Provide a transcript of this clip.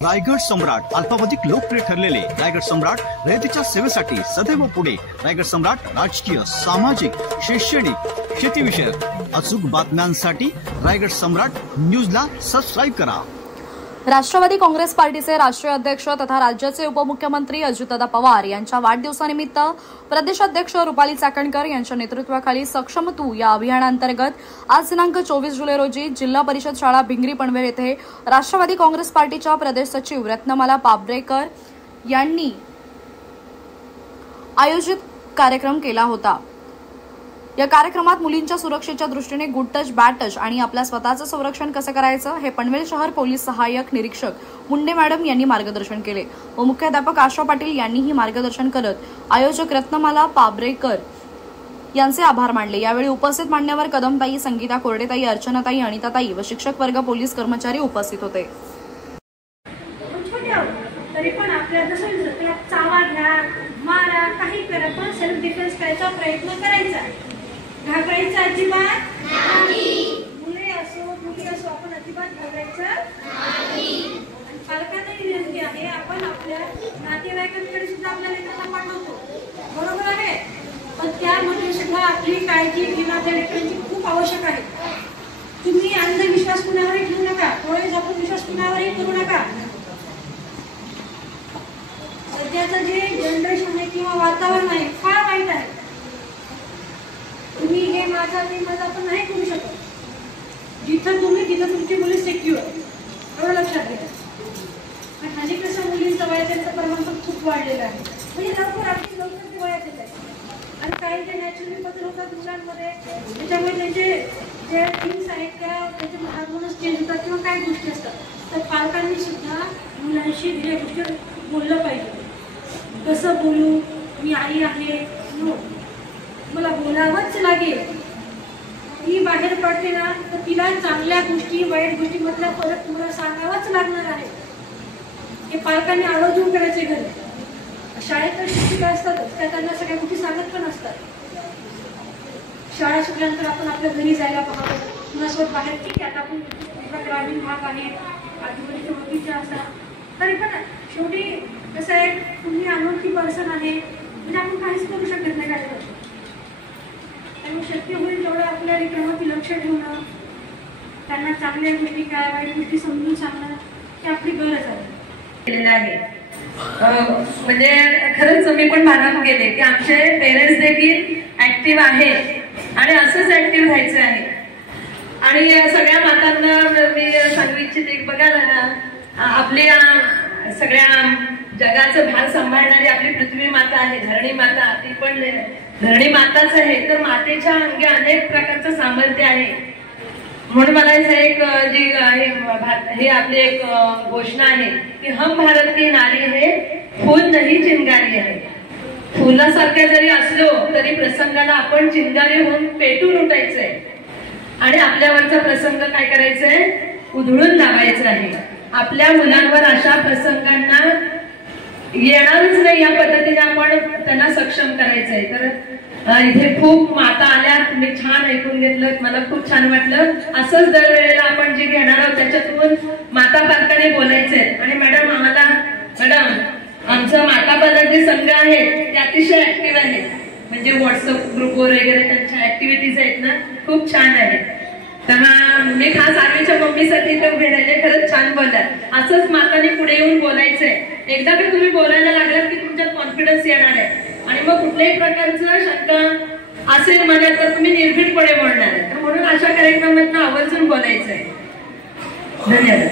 रायगड सम्राट अल्पावधीत लोकप्रिय ठरलेले रायगड सम्राट रयतेच्या सेवेसाठी सदैव पुढे। रायगड सम्राट राजकीय, सामाजिक, शैक्षणिक, शेतीविषयक अचूक बातम्यांसाठी रायगड सम्राट न्यूजला सबस्क्राइब करा। राष्ट्रवादी काँग्रेस पार्टीचे राष्ट्रीय अध्यक्ष तथा राज्याचे उपमुख्यमंत्री अजितदादा पवार यांच्या वाढदिवसानिमित्त प्रदेशाध्यक्ष रुपाली चाकणकर यांच्या नेतृत्वाखाली सक्षम तू या अभियानांतर्गत आज दिनांक 24 जुलै रोजी जिल्हा परिषद शाळा भिंगरी पनवेल येथे राष्ट्रवादी काँग्रेस पार्टीच्या प्रदेश सचिव रत्नमाला पाब्रेकर यांनी आयोजित कार्यक्रम केला होता। या कार्यक्रमात मुलींच्या सुरक्षेच्या दृष्टीने गुड टच, बॅड टच आणि आपल्या स्वतःचं संरक्षण कसं करायचं हे पनवेल शहर पोलीस सहाय्यक निरीक्षक मुंडे मॅडम यांनी मार्गदर्शन केले व मुख्याध्यापक आशा पाटील यांनीही मार्गदर्शन करत आयोजक रत्नमाला पाब्रेकर यांचे आभार मानले। यावेळी उपस्थित मान्यवर कदमताई, संगीता कोरडेताई, अर्चनाताई, अनिताताई व शिक्षक वर्ग, पोलीस कर्मचारी उपस्थित होते। तरी पण आपल्या चावा घ्या, मारा, काही करा, पण सेल्फ डिफेन्स करायचा प्रयत्न करायचा, घाबरायचं अजिबात नाही। मुले असो मुली असो आपण अजिबात घाबरायचं नाही। पालकांनाही विनंती आहे, आपण आपल्या नातेवाईकांकडे सुद्धा आपल्या लेकरांना पाठवतो, बरोबर आहे, पण त्यामध्ये सुद्धा आपली काळजी घेणं आपल्या लेकरांची खूप आवश्यक आहे। तुम्ही अंधविश्वास कुणावरही ठेवू नका, डोळे झाकून विश्वास कुणावरही करू नका। सध्याचं जे जनरेशन आहे किंवा वातावरण आहे फार वाईट आहे। तुम्ही हे माझा मी माझा पण नाही करू शकत। जिथं तुम्ही तिथं तुमची मुली सिक्युअर, एवढं लक्षात घ्या। पण हल्ली कसं मुलींचं वयाचं प्रमाण पण खूप वाढलेलं आहे, म्हणजे लवकर आपली लवकर ते वयात येत आहे आणि काही जे नॅचरली बदल होतात मुलांमध्ये, त्याच्यामुळे त्यांचे जे थिंग्स आहेत त्या त्याचे हार्मोन्स चेंज होतात किंवा काही गोष्टी असतात। तर पालकांनी सुद्धा मुलांशी या गोष्टी बोललं पाहिजे। कसं बोलू, मी आई आहे, मला बोलावंच लागेल। ती बाहेर पडते ना तर तिला चांगल्या गोष्टी वाईट गोष्टी मधला फरक तुम्हाला सांगावाच लागणार आहे। हे पालकांनी आवर्जून करायचे घरी। शाळेत तर शिक्षिका असतातच, त्या त्यांना सगळ्या गोष्टी सांगत पण असतात। शाळा सुटल्यानंतर आपण आपल्या घरी जायला पाहतो, कुणासोबत बाहेर ठीक आहे, आता आपण ग्रामीण भाग आहे, आजूबाजूच्या ओळखीच्या असतात, तरी पण शेवटी कसं आहे, तुम्ही अनोळखी पर्सन आहे म्हणजे आपण काहीच करू शकत नाही काय। त्यामुळे शक्य होईल तेवढं आपल्या लेकरांवरती लक्ष ठेवणं, त्यांना चांगल्या गोष्टी काय वाईट गोष्टी समजून सांगणं ही आपली गरज आहे। म्हणजे खरंच मी पण भानात गेले की आमचे पेरेंट्स देखील ऍक्टिव्ह आहेत आणि असंच ऍक्टिव्ह राहायचं आहे। आणि सगळ्या मातांना मी सांगू इच्छिते, बघा आपल्या सगळ्या जगाचं भार सांभाळणारी आपली पृथ्वी माता आहे, धरणी माता, ती पण धरणी माताच आहे। तर मातेच्या अंगी अनेक प्रकारचं सामर्थ्य आहे। म्हणून मला एक जी आहे हे आपली एक घोषणा आहे की हम भारत की नारी है, फूल नहीं चिंगारी आहे। फुलासारख्या जरी असलो तरी प्रसंगाला आपण चिंगारी होऊन पेटून उठायचंय आणि आपल्यावरचा प्रसंग काय करायचंय, उधळून लावायचं आहे। आपल्या मुलांवर अशा प्रसंगांना येणारच नाही या पद्धतीने आपण त्यांना सक्षम करायचंय। तर इथे खूप माता आल्या, तुम्ही छान ऐकून घेतलं, मला खूप छान वाटलं। असंच दरवेळेला आपण जे घेणार आहोत त्याच्यातून माता पालकाने बोलायचंय। आणि मॅडम आमचं माता पालक जे संघ आहे ते अतिशय ऍक्टिव्ह आहे, म्हणजे व्हॉट्सअप ग्रुपवर वगैरे त्यांच्या ऍक्टिव्हिटीज आहेत ना, खूप छान आहेत। तेव्हा मी खास आर्मीच्या मम्मीसाठी इथे उभे राहिले, खरंच छान बोललात। असंच मातांनी पुढे येऊन बोलायचंय। एकदा का तुम्ही बोलायला लागलात की तुमच्यात कॉन्फिडन्स येणार आहे आणि मग कुठल्याही प्रकारचं शंका असेल मनात तर तुम्ही निर्भीडपणे बोलणार आहे। म्हणून अशा कार्यक्रमांना आवर्जून बोलायचंय। धन्यवाद।